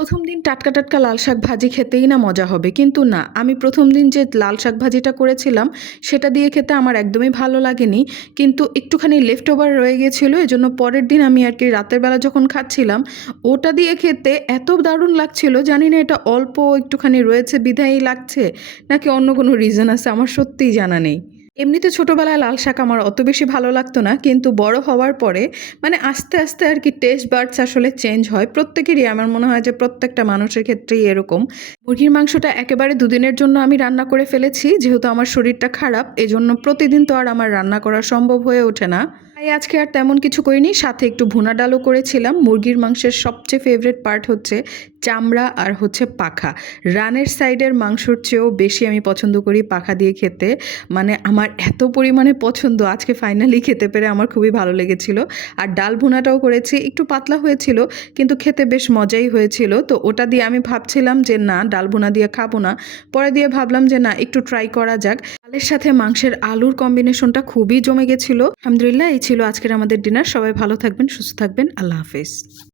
প্রথম দিন টাটকা, টাটকা লাল শাক ভাজি খেতেই না মজা হবে। কিন্তু না, আমি প্রথম দিন যে লাল শাক ভাজিটা করেছিলাম, সেটা দিয়ে খেতে আমার একদমই ভালো লাগেনি। কিন্তু একটুখানি লেফট ওভার রয়ে গেছিলো। এজন্য পরের দিন আমি আরকি রাতের বেলা যখন খাচ্ছিলাম, ওটা দিয়ে খেতে এত দারুণ লাগছিল, জানি না এটা অল্প একটুখানি রয়েছে বিধায়ই লাগছে, নাকি অন্য কোনো রিজন আছে, আমার সত্যিই জানা নেই। এমনিতে ছোটোবেলায় লাল শাক আমার অত বেশি ভালো লাগতো না, কিন্তু বড় হওয়ার পরে মানে আস্তে, আস্তে আর কি টেস্ট বাডস আসলে চেঞ্জ হয়। প্রত্যেকেরই আমার মনে হয় যে প্রত্যেকটা মানুষের ক্ষেত্রেই এরকম। মুরগির মাংসটা একেবারে দুদিনের জন্য আমি রান্না করে ফেলেছি। যেহেতু আমার শরীরটা খারাপ, এজন্য প্রতিদিন তো আর আমার রান্না করা সম্ভব হয়ে ওঠে না। তাই আজকে আর তেমন কিছু করিনি, সাথে একটু ভুনা ডালও করেছিলাম। মুরগির মাংসের সবচেয়ে ফেভারিট পার্ট হচ্ছে চামড়া আর হচ্ছে পাখা। রানের সাইডের মাংসর চেয়েও বেশি আমি পছন্দ করি পাখা দিয়ে খেতে। মানে আমার এত পরিমাণে পছন্দ, আজকে ফাইনালি খেতে পেরে আমার খুবই ভালো লেগেছিল। আর ডাল ভুনাটাও করেছি, একটু পাতলা হয়েছিল কিন্তু খেতে বেশ মজাই হয়েছিল। তো ওটা দিয়ে আমি ভাবছিলাম যে না, ডাল ভুনা দিয়ে খাবো না, পরে দিয়ে ভাবলাম যে না, একটু ট্রাই করা যাক। ডালের সাথে মাংসের আলুর কম্বিনেশনটা খুবই জমে গেছিলো। আলহামদুলিল্লাহ, এই ছিল আজকের আমাদের ডিনার। সবাই ভালো থাকবেন, সুস্থ থাকবেন, আল্লাহ হাফেজ।